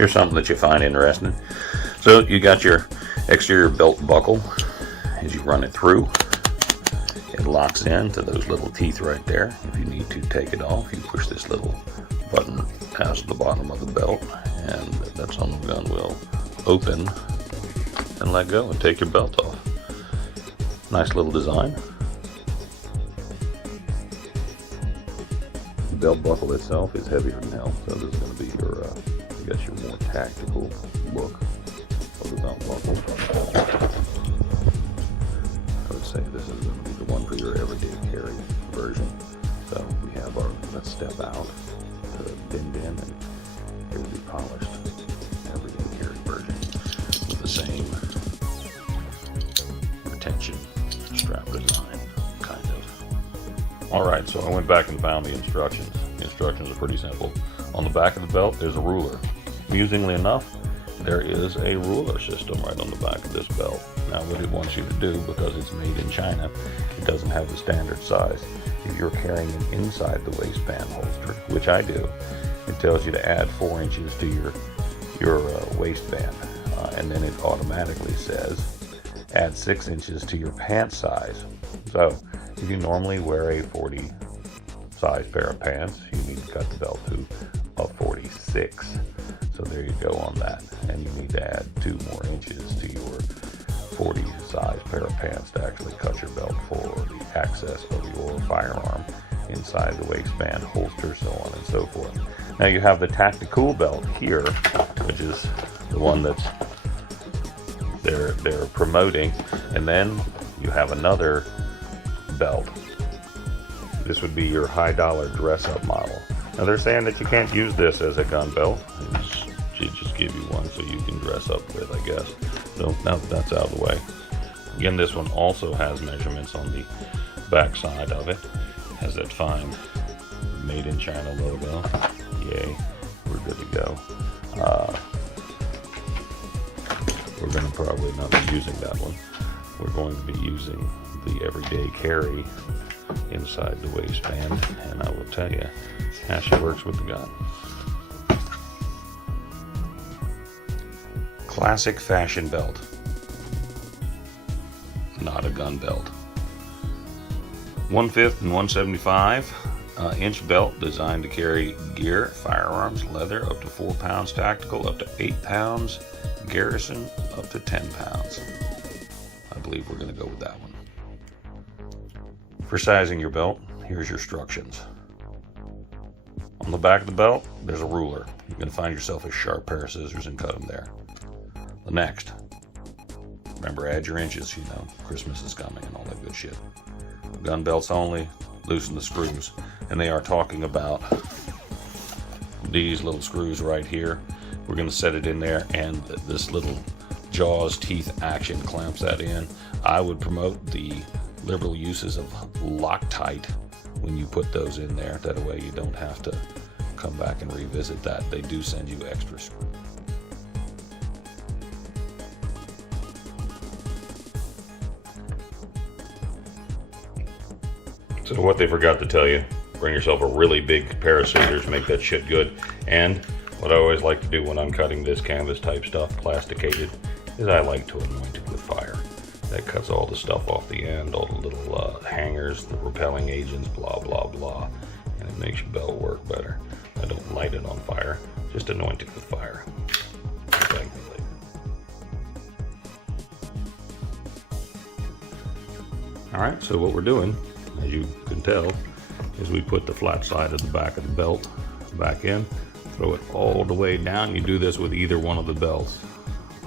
here's something that you find interesting. So you got your exterior belt buckle. As you run it through, it locks in to those little teeth right there. If you need to take it off, you push this little button past the bottom of the belt, and that's on the gun will open and let go and take your belt off. Nice little design. The belt buckle itself is heavier than hell, so this is going to be your, I guess, your more tactical look of the belt buckle. I would say this is going to be the one for your everyday carry version. So we have our, let's step out to the bin bin, and here's the polished everyday carry version with the same retention strap design, kind of. Alright, so I went back and found the instructions. The instructions are pretty simple. On the back of the belt, there's a ruler. Amusingly enough, there is a ruler system right on the back of this belt. Now what it wants you to do, because it's made in China, it doesn't have the standard size. If you're carrying it inside the waistband holster, which I do, it tells you to add 4 inches to your waistband, and then it automatically says add 6 inches to your pant size. So if you normally wear a 40 size pair of pants, you need to cut the belt to a 46. So there you go on that, and you need to add 2 more inches to your 40 size pair of pants to actually cut your belt for the access of your firearm inside the waistband holster, so on and so forth. Now you have the tactical belt here, which is the one that's they're promoting, and then you have another belt. This would be your high dollar dress up model. Now they're saying that you can't use this as a gun belt. They just give you one so you can dress up with, I guess. So now that's out of the way. Again, this one also has measurements on the back side of it. It has that fine made in China logo. Yay, we're good to go. We're going to probably not be using that one. We're going to be using the everyday carry inside the waistband, and I will tell you how she works with the gun. Classic fashion belt, not a gun belt. 1/5 and 1/75 inch belt designed to carry gear, firearms, leather up to 4 pounds, tactical up to 8 pounds, garrison up to 10 pounds. I believe we're going to go with that one. For sizing your belt, here's your instructions. On the back of the belt, there's a ruler. You're going to find yourself a sharp pair of scissors and cut them there. The next, remember, add your inches, you know, Christmas is coming and all that good shit. Gun belts only, loosen the screws. And they are talking about these little screws right here. We're going to set it in there, and this little jaws teeth action clamps that in. I would promote the liberal uses of Loctite when you put those in there. That way you don't have to come back and revisit that. They do send you extra screws. So what they forgot to tell you, bring yourself a really big pair of scissors, make that shit good. And what I always like to do when I'm cutting this canvas type stuff, plasticated, is I like to anoint it with fire. That cuts all the stuff off the end, all the little hangers, the repelling agents, blah, blah, blah. And it makes your belt work better. I don't light it on fire, just anoint it with fire. Thank me later. All right, so what we're doing, as you can tell, is we put the flat side of the back of the belt back in, throw it all the way down. You do this with either one of the belts.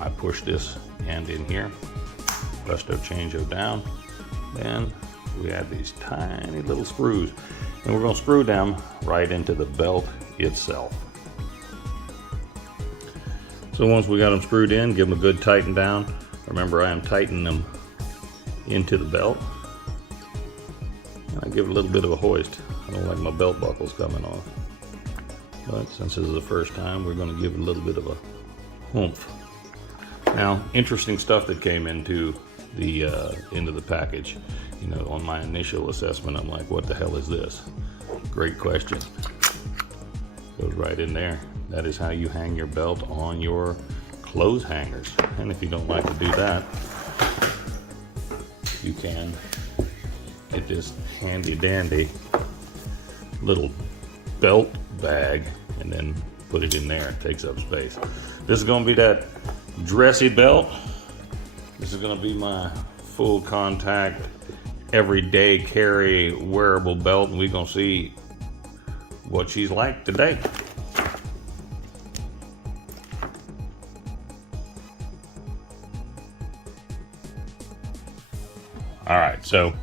I push this end in here, presto changeo down, then we add these tiny little screws, and we're going to screw them right into the belt itself. So once we got them screwed in, give them a good tighten down. Remember, I am tightening them into the belt. I give it a little bit of a hoist. I don't like my belt buckles coming off. But since this is the first time, we're going to give it a little bit of a oomph. Now, interesting stuff that came into the package. You know, on my initial assessment, I'm like, what the hell is this? Great question. Goes right in there. That is how you hang your belt on your clothes hangers. And if you don't like to do that, you can get this handy dandy little belt bag and then put it in there. It takes up space. This is going to be that dressy belt. This is going to be my full contact, everyday carry, wearable belt, and we're going to see what she's like today. Alright, so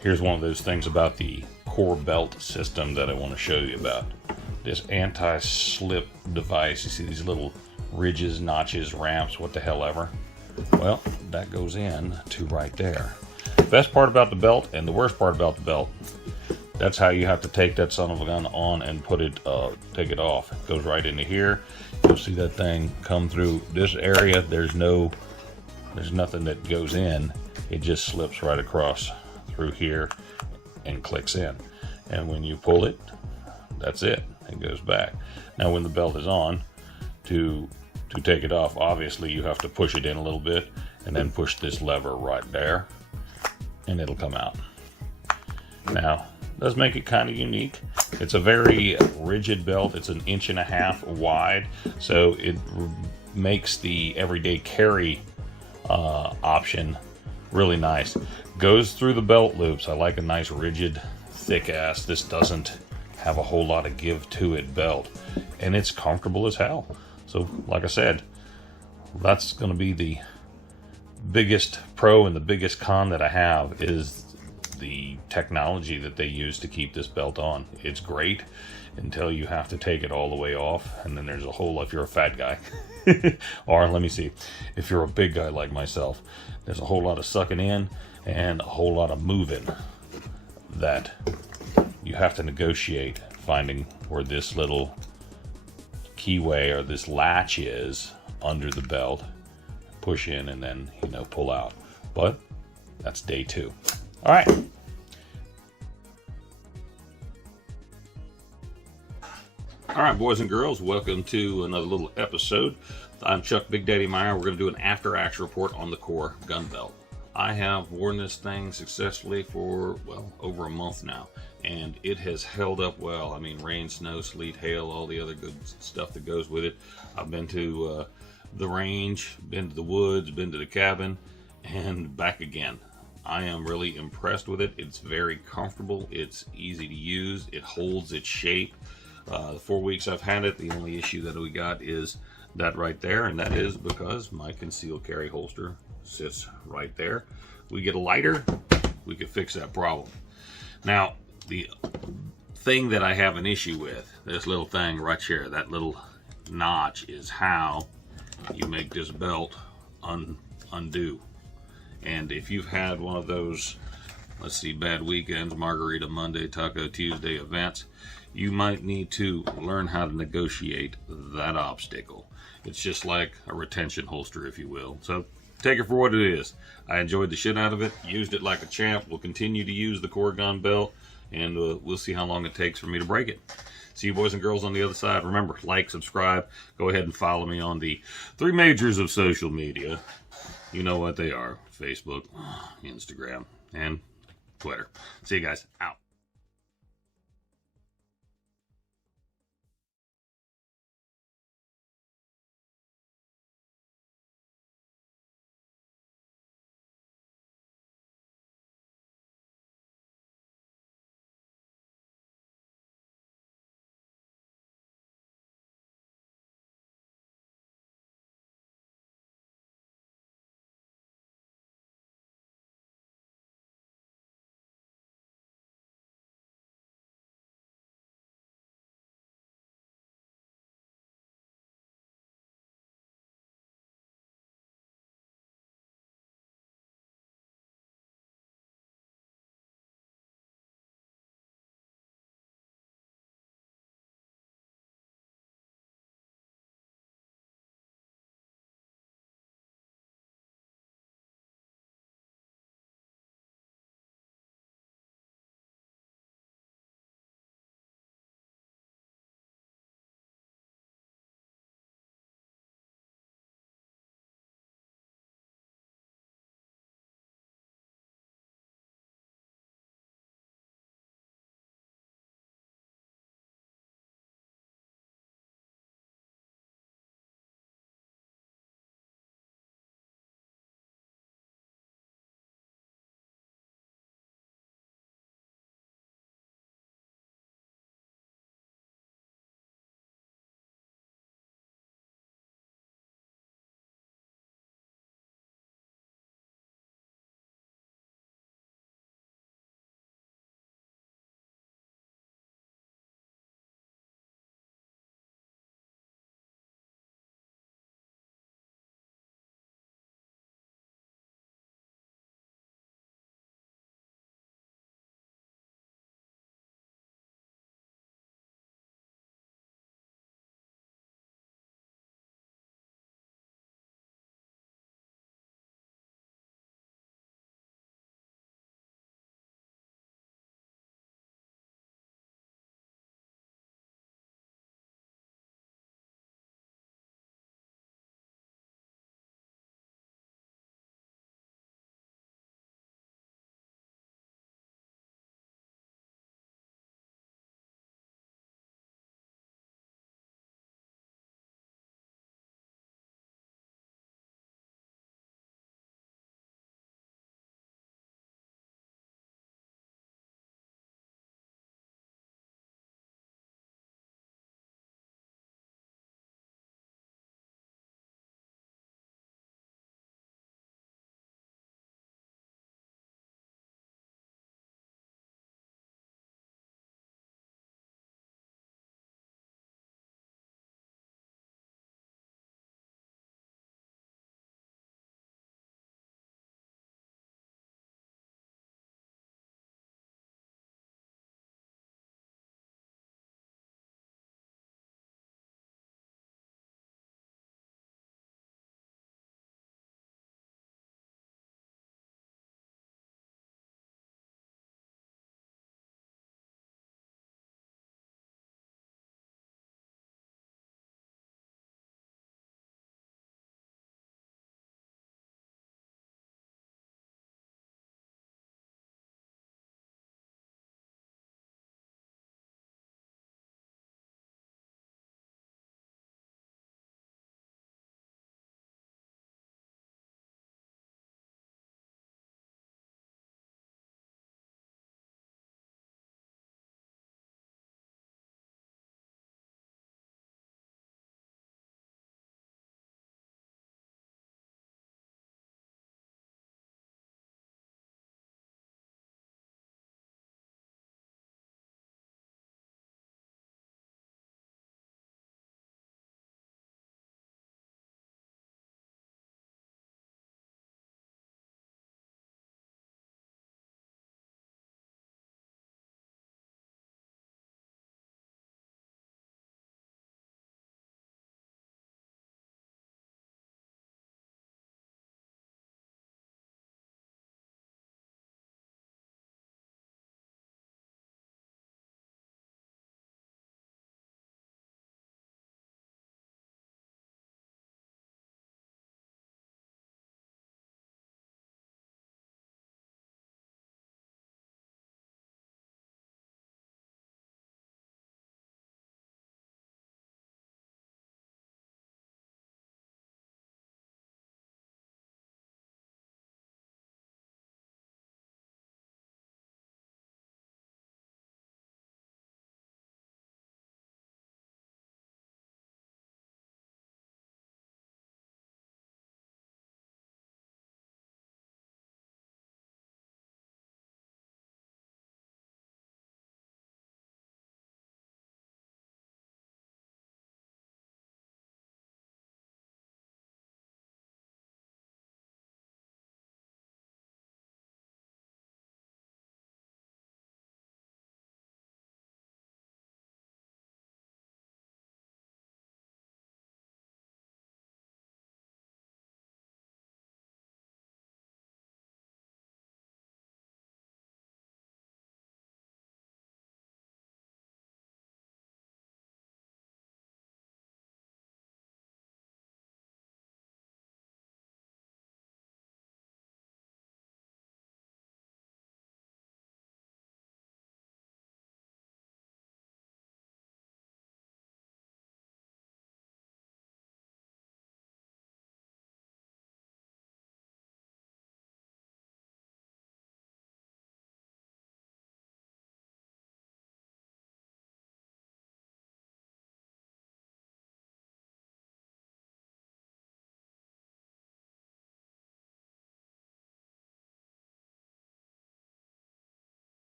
here's one of those things about the Kore belt system that I want to show you about. This anti-slip device. You see these little ridges, notches, ramps, what the hell ever. Well, that goes in to right there. The best part about the belt and the worst part about the belt, that's how you have to take that son of a gun on and put it, take it off. It goes right into here. You'll see that thing come through this area. There's nothing that goes in. It just slips right across through here and clicks in. And when you pull it, that's it. It goes back. Now when the belt is on, to take it off, obviously you have to push it in a little bit and then push this lever right there and it'll come out. Now, it does make it kind of unique. It's a very rigid belt. It's 1.5 inches wide, so it makes the everyday carry option really nice. Goes through the belt loops. I like a nice rigid, thick ass. This doesn't have a whole lot of give to it belt, and it's comfortable as hell. So like I said, that's going to be the biggest pro and the biggest con that I have is the technology that they use to keep this belt on. It's great until you have to take it all the way off, and then there's a whole, if you're a fat guy or let me see, if you're a big guy like myself, there's a whole lot of sucking in and a whole lot of moving that you have to negotiate, finding where this little keyway or this latch is under the belt, push in and then, you know, pull out. But that's day 2. All right. All right, boys and girls, welcome to another little episode. I'm Chuck Big Daddy Meyer. We're going to do an after-action report on the Kore gun belt. I have worn this thing successfully for, well, over a month now, and it has held up well. I mean, rain, snow, sleet, hail, all the other good stuff that goes with it. I've been to the range, been to the woods, been to the cabin, and back again. I am really impressed with it. It's very comfortable. It's easy to use. It holds its shape. The 4 weeks I've had it, the only issue that we got is that right there, and that is because my concealed carry holster sits right there. We get a lighter, we could fix that problem. Now, the thing that I have an issue with, this little thing right here, that little notch, is how you make this belt undo. And if you've had one of those, let's see, bad weekends, Margarita Monday, Taco Tuesday events, you might need to learn how to negotiate that obstacle. It's just like a retention holster, if you will. So take it for what it is. I enjoyed the shit out of it, used it like a champ. We'll continue to use the Kore gun belt, and we'll see how long it takes for me to break it. See you boys and girls on the other side. Remember, like, subscribe, go ahead and follow me on the 3 majors of social media. You know what they are: Facebook, Instagram, and Twitter. See you guys. Out.